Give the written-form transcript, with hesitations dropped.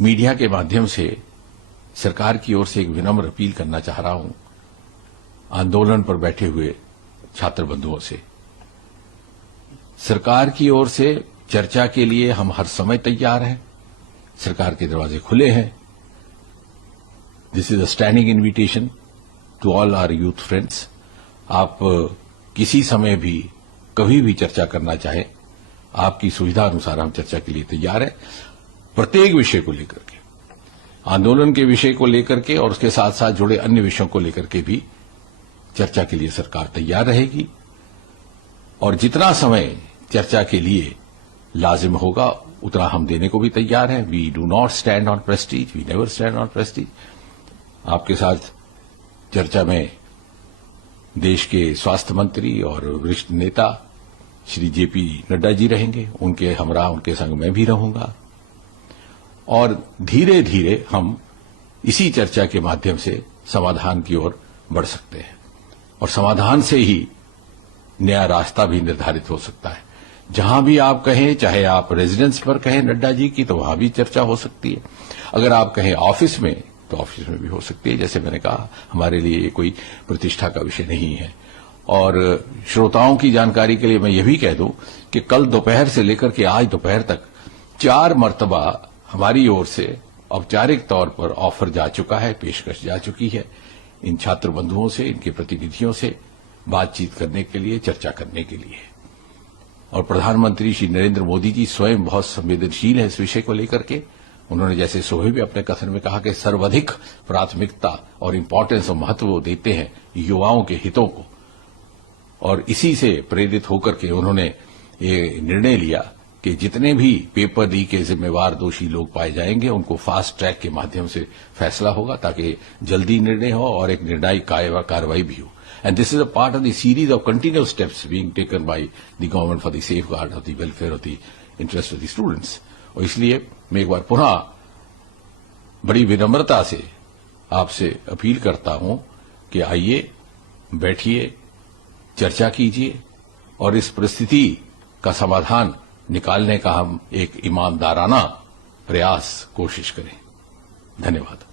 Media के माध्यम से सरकार की ओर से एक विनम्र अपील करना चाह रहा हूं आंदोलन पर बैठे हुए छात्र बंधुओं से। सरकार की ओर से चर्चा के लिए हम हर समय तैयार हैं। सरकार के दरवाजे खुले हैं। This is a standing invitation to all our youth friends. आप किसी समय भी कभी भी चर्चा करना चाहें, आपकी सुविधा अनुसार हम चर्चा के लिए तैयार हैं। प्रत्येक विषय को लेकर के, आंदोलन के विषय को लेकर के और उसके साथ साथ जुड़े अन्य विषयों को लेकर के भी चर्चा के लिए सरकार तैयार रहेगी। और जितना समय चर्चा के लिए लाजिम होगा उतना हम देने को भी तैयार हैं। We do not stand on prestige, we never stand on prestige. आपके साथ चर्चा में देश के स्वास्थ्य मंत्री और वरिष्ठ नेता श्री जेपी नड्डा जी रहेंगे। उनके हमरा उनके संग मैं भी रहूंगा और धीरे धीरे हम इसी चर्चा के माध्यम से समाधान की ओर बढ़ सकते हैं और समाधान से ही नया रास्ता भी निर्धारित हो सकता है। जहां भी आप कहें, चाहे आप रेजिडेंस पर कहें नड्डा जी की, तो वहां भी चर्चा हो सकती है। अगर आप कहें ऑफिस में, तो ऑफिस में भी हो सकती है। जैसे मैंने कहा, हमारे लिए ये कोई प्रतिष्ठा का विषय नहीं है। और श्रोताओं की जानकारी के लिए मैं यह भी कह दूं कि कल दोपहर से लेकर के आज दोपहर तक 4 मर्तबा हमारी ओर से औपचारिक तौर पर ऑफर जा चुका है, पेशकश जा चुकी है इन छात्र बंधुओं से, इनके प्रतिनिधियों से बातचीत करने के लिए, चर्चा करने के लिए। और प्रधानमंत्री श्री नरेंद्र मोदी जी स्वयं बहुत संवेदनशील है इस विषय को लेकर के। उन्होंने जैसे सुबह भी अपने कथन में कहा कि सर्वाधिक प्राथमिकता और इम्पोर्टेंस और महत्व वो देते हैं युवाओं के हितों को। और इसी से प्रेरित होकर के उन्होंने ये निर्णय लिया कि जितने भी पेपर लीक के जिम्मेवार दोषी लोग पाए जाएंगे उनको फास्ट ट्रैक के माध्यम से फैसला होगा, ताकि जल्दी निर्णय हो और एक निर्णायक कार्रवाई भी हो। And this is a part of the series of continuous steps being taken by the government for the safeguard of the welfare of the interest of the students. और इसलिए मैं एक बार पुनः बड़ी विनम्रता से आपसे अपील करता हूं कि आइए, बैठिए, चर्चा कीजिए और इस परिस्थिति का समाधान निकालने का हम एक ईमानदाराना प्रयास कोशिश करें। धन्यवाद।